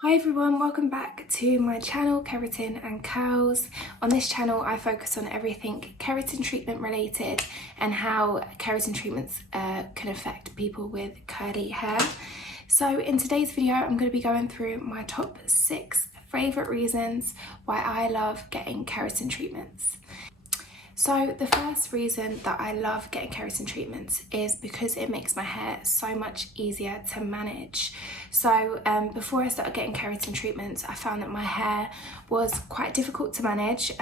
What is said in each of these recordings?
Hi everyone, welcome back to my channel Keratin&Curls. On this channel I focus on everything keratin treatment related and how keratin treatments can affect people with curly hair. So in today's video I'm going to be going through my top 6 favourite reasons why I love getting keratin treatments. So the first reason that I love getting keratin treatments is because it makes my hair so much easier to manage. So before I started getting keratin treatments, I found that my hair was quite difficult to manage.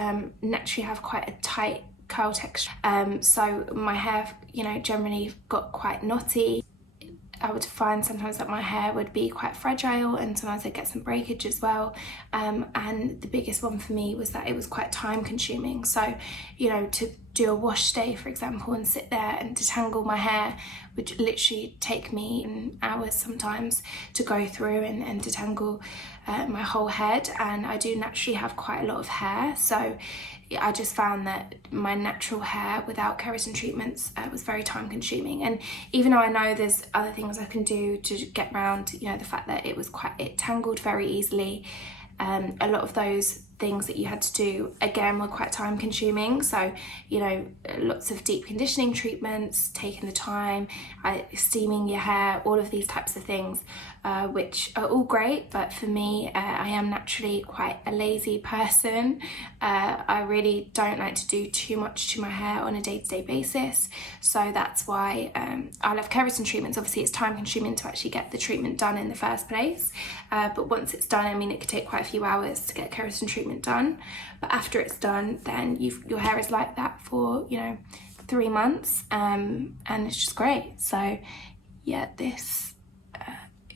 Naturally I have quite a tight curl texture. So my hair, generally got quite knotty. I would find sometimes that my hair would be quite fragile and sometimes I'd get some breakage as well. And the biggest one for me was that it was quite time consuming. So, to do a wash day, for example, and sit there and detangle my hair would literally take me hours sometimes to go through and detangle my whole head. And I do naturally have quite a lot of hair, so I just found that my natural hair without keratin treatments was very time consuming. And even though I know there's other things I can do to get around, the fact that it tangled very easily, a lot of those things that you had to do again were quite time consuming. So lots of deep conditioning treatments, taking the time, steaming your hair, all of these types of things, which are all great, but for me, I am naturally quite a lazy person. I really don't like to do too much to my hair on a day-to-day basis, so that's why I love keratin treatments. Obviously it's time consuming to actually get the treatment done in the first place, but once it's done, it could take quite a few hours to get keratin treatment done, but after it's done, then your hair is like that for 3 months, and it's just great. So yeah, this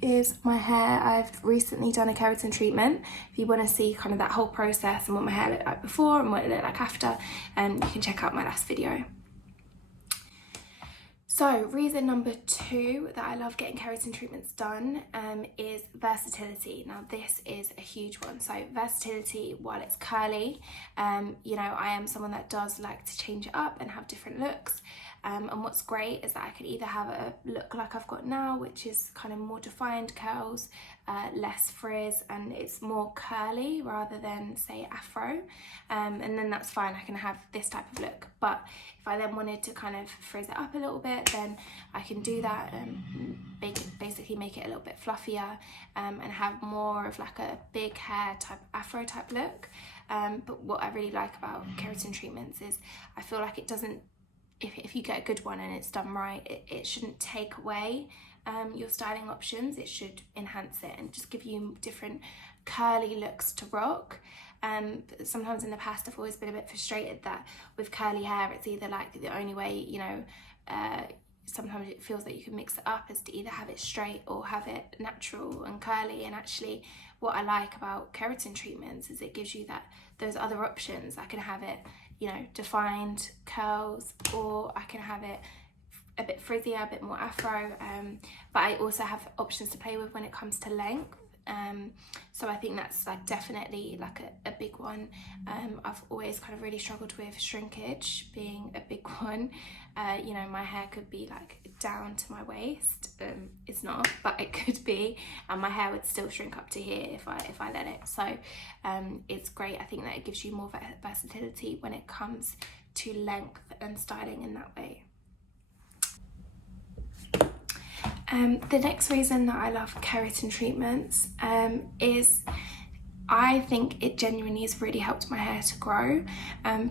is my hair. I've recently done a keratin treatment. If you want to see kind of that whole process and what my hair looked like before and what it looked like after, you can check out my last video. So reason number 2 that I love getting keratin treatments done is versatility. Now this is a huge one. So versatility, while it's curly, I am someone that does like to change it up and have different looks. And what's great is that I can either have a look like I've got now, which is kind of more defined curls, less frizz, and it's more curly rather than say afro, and then that's fine, I can have this type of look. But if I then wanted to kind of frizz it up a little bit, then I can do that and basically make it a little bit fluffier, and have more of like a big hair type afro type look. But what I really like about keratin treatments is I feel like it doesn't, if you get a good one and it's done right, it shouldn't take away your styling options. It should enhance it and just give you different curly looks to rock. Sometimes in the past I've always been a bit frustrated that with curly hair it's either like the only way, sometimes it feels that you can mix it up is to either have it straight or have it natural and curly. And actually what I like about keratin treatments is it gives you those other options. I can have it defined curls, or I can have it a bit frizzier, a bit more afro, but I also have options to play with when it comes to length. So I think that's definitely a big one. I've always kind of really struggled with shrinkage being a big one. My hair could be down to my waist. It's not, but it could be, and my hair would still shrink up to here if I let it. So it's great. I think that it gives you more versatility when it comes to length and styling in that way. The next reason that I love keratin treatments is I think it genuinely has really helped my hair to grow.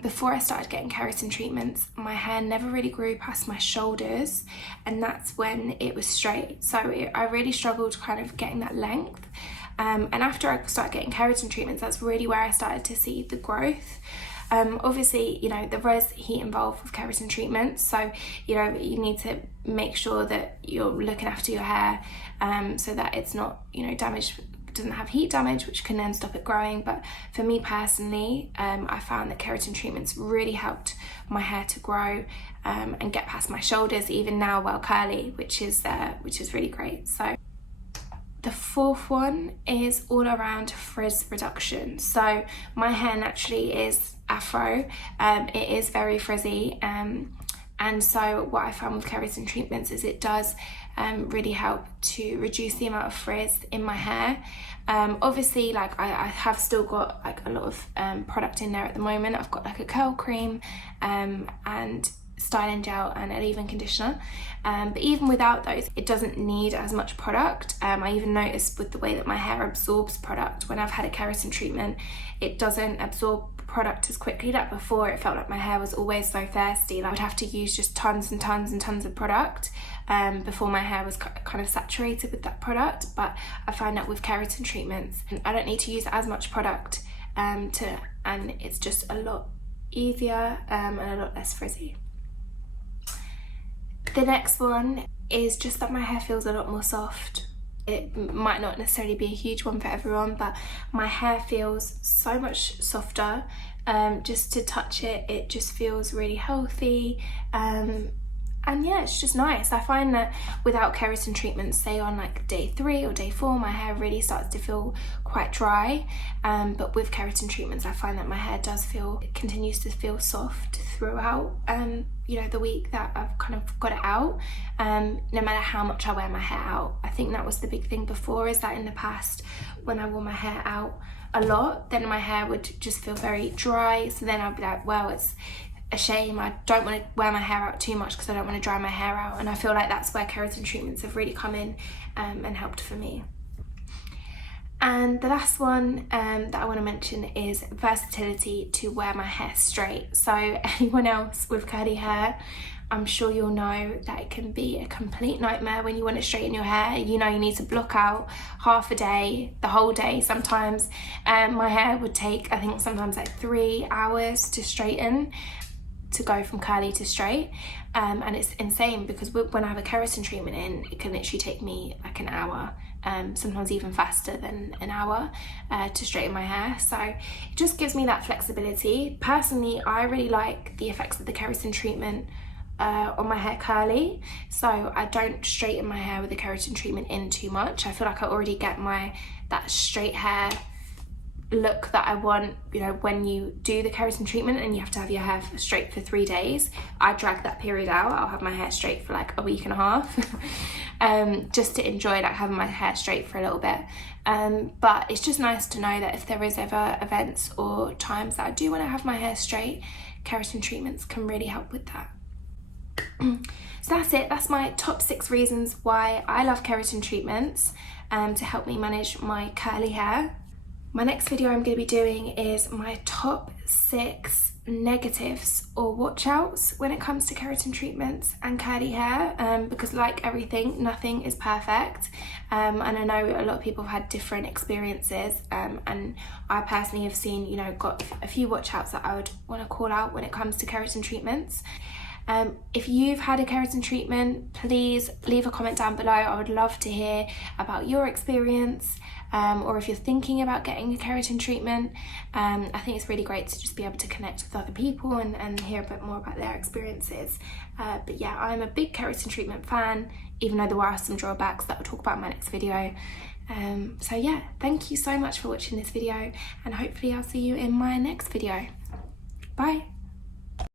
Before I started getting keratin treatments, my hair never really grew past my shoulders, and that's when it was straight. So I really struggled kind of getting that length. And after I started getting keratin treatments, that's really where I started to see the growth. Obviously, there is heat involved with keratin treatments, so you need to make sure that you're looking after your hair, so that it's not damaged, doesn't have heat damage, which can then stop it growing. But for me personally, I found that keratin treatments really helped my hair to grow and get past my shoulders, even now while curly, which is really great. So the 4th one is all around frizz reduction. So my hair naturally is afro, it is very frizzy, And so what I found with keratin treatments is it does really help to reduce the amount of frizz in my hair. Obviously, like I have still got like a lot of product in there at the moment. I've got like a curl cream and styling gel and a leave-in conditioner, but even without those, it doesn't need as much product. I even noticed with the way that my hair absorbs product when I've had a keratin treatment, it doesn't absorb product as quickly. Like before, it felt like my hair was always so thirsty, like I'd have to use just tons and tons and tons of product before my hair was kind of saturated with that product. But I find that with keratin treatments, I don't need to use as much product and it's just a lot easier and a lot less frizzy. The next one is just that my hair feels a lot more soft. It might not necessarily be a huge one for everyone, but my hair feels so much softer. Just to touch it, it just feels really healthy. And yeah, it's just nice. I find that without keratin treatments, say on like day 3 or day 4, my hair really starts to feel quite dry. But with keratin treatments, I find that my hair continues to feel soft throughout the week that I've kind of got it out, no matter how much I wear my hair out. I think that was the big thing before, is that in the past, when I wore my hair out a lot, then my hair would just feel very dry. So then I'd be like, well, it's a shame, I don't want to wear my hair out too much because I don't want to dry my hair out. And I feel like that's where keratin treatments have really come in and helped for me. And the last one that I want to mention is Versatility to wear my hair straight. So anyone else with curly hair, I'm sure you'll know that it can be a complete nightmare when you want to straighten your hair. You know, you need to block out half a day, the whole day sometimes. My hair would take, I think sometimes like 3 hours to straighten, to go from curly to straight, and it's insane because when I have a keratin treatment in, it can literally take me like an hour, sometimes even faster than an hour to straighten my hair. So it just gives me that flexibility. Personally, I really like the effects of the keratin treatment on my hair curly, so I don't straighten my hair with the keratin treatment in too much. I feel like I already get that straight hair look that I want, when you do the keratin treatment and you have to have your hair straight for 3 days. I drag that period out. I'll have my hair straight for like a week and a half just to enjoy like having my hair straight for a little bit. But it's just nice to know that if there is ever events or times that I do want to have my hair straight, keratin treatments can really help with that. So that's it. That's my top 6 reasons why I love keratin treatments to help me manage my curly hair. My next video I'm going to be doing is my top 6 negatives or watch outs when it comes to keratin treatments and curly hair, because like everything, nothing is perfect, and I know a lot of people have had different experiences, and I personally have seen, got a few watch outs that I would want to call out when it comes to keratin treatments. If you've had a keratin treatment, please leave a comment down below. I would love to hear about your experience, or if you're thinking about getting a keratin treatment. I think it's really great to just be able to connect with other people and hear a bit more about their experiences. But yeah, I'm a big keratin treatment fan, even though there are some drawbacks that I'll talk about in my next video. So yeah, thank you so much for watching this video, and hopefully I'll see you in my next video. Bye.